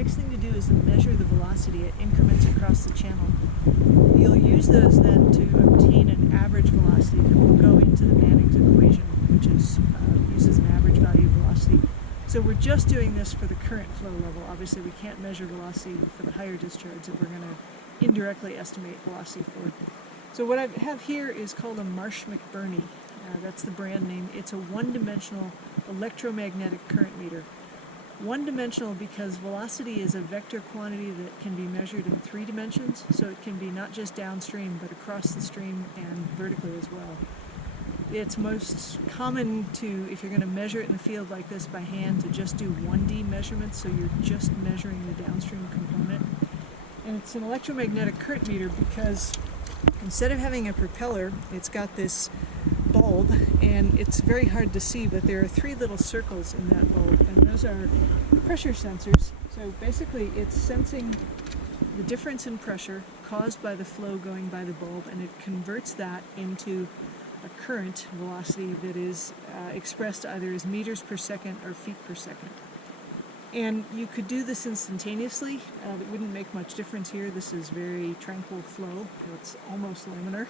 next thing to do is to measure the velocity at increments across the channel. You'll use those then to obtain an average velocity that will go into the Manning's equation, which uses an average value velocity. So we're just doing this for the current flow level. Obviously we can't measure velocity for the higher discharge that we're going to indirectly estimate velocity for. So what I have here is called a Marsh-McBurney. That's the brand name. It's a one-dimensional electromagnetic current meter. One-dimensional because velocity is a vector quantity that can be measured in 3 dimensions, so it can be not just downstream but across the stream and vertically as well. It's most common to, if you're going to measure it in the field like this by hand, to just do 1D measurements, so you're just measuring the downstream component. And it's an electromagnetic current meter because instead of having a propeller, it's got this bulb, and it's very hard to see, but there are 3 little circles in that bulb, and those are pressure sensors. So basically it's sensing the difference in pressure caused by the flow going by the bulb, and it converts that into a current velocity that is expressed either as meters per second or feet per second. And you could do this instantaneously. It wouldn't make much difference here. This is very tranquil flow. It's almost laminar.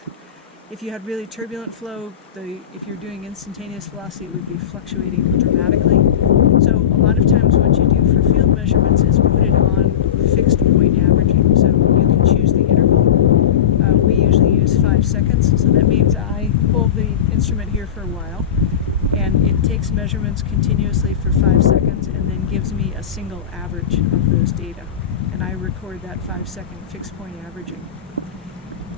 If you had really turbulent flow, if you're doing instantaneous velocity, it would be fluctuating dramatically. So a lot of times what you do for field measurements is put it on fixed point averaging. So you can choose the interval. We usually use 5 seconds. So that means I hold the instrument here for a while, and it takes measurements continuously for 5 seconds and then gives me a single average of those data. And I record that 5-second fixed point averaging.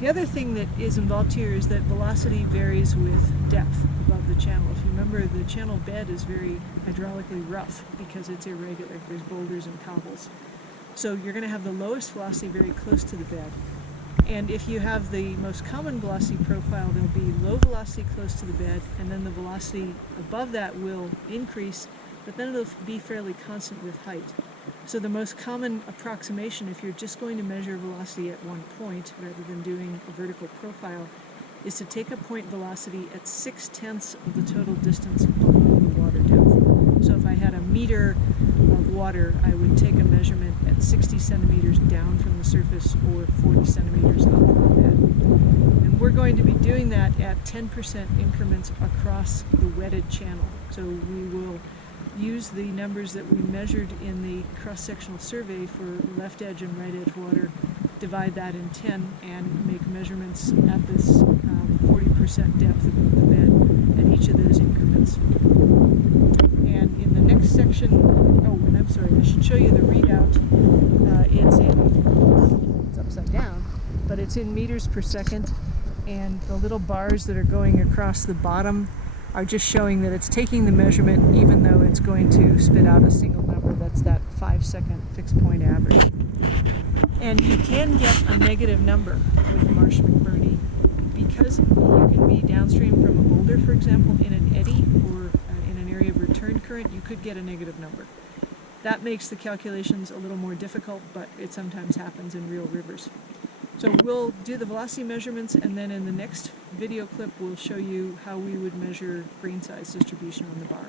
The other thing that is involved here is that velocity varies with depth above the channel. If you remember, the channel bed is very hydraulically rough because it's irregular. There's boulders and cobbles. So you're going to have the lowest velocity very close to the bed. And if you have the most common velocity profile, there'll be low velocity close to the bed, and then the velocity above that will increase, but then it'll be fairly constant with height. So the most common approximation, if you're just going to measure velocity at one point rather than doing a vertical profile, is to take a point velocity at 6/10 of the total distance below the water depth. So if I had a meter of water, I would take a measurement at 60 centimeters down from the surface or 40 centimeters up from the bed. And we're going to be doing that at 10% increments across the wetted channel. So we will use the numbers that we measured in the cross-sectional survey for left edge and right edge water, divide that in 10, and make measurements at this 40% depth above the bed at each of those increments. And in the next section, and I'm sorry, I should show you the readout. It's upside down, but it's in meters per second, and the little bars that are going across the bottom are just showing that it's taking the measurement even though it's going to spit out a single number. That's that 5-second fixed point average. And you can get a negative number with Marsh-McBurney because you can be downstream from a boulder, for example, in an eddy or in an area of return current. You could get a negative number. That makes the calculations a little more difficult, but it sometimes happens in real rivers. So we'll do the velocity measurements, and then in the next video clip we'll show you how we would measure grain size distribution on the bar.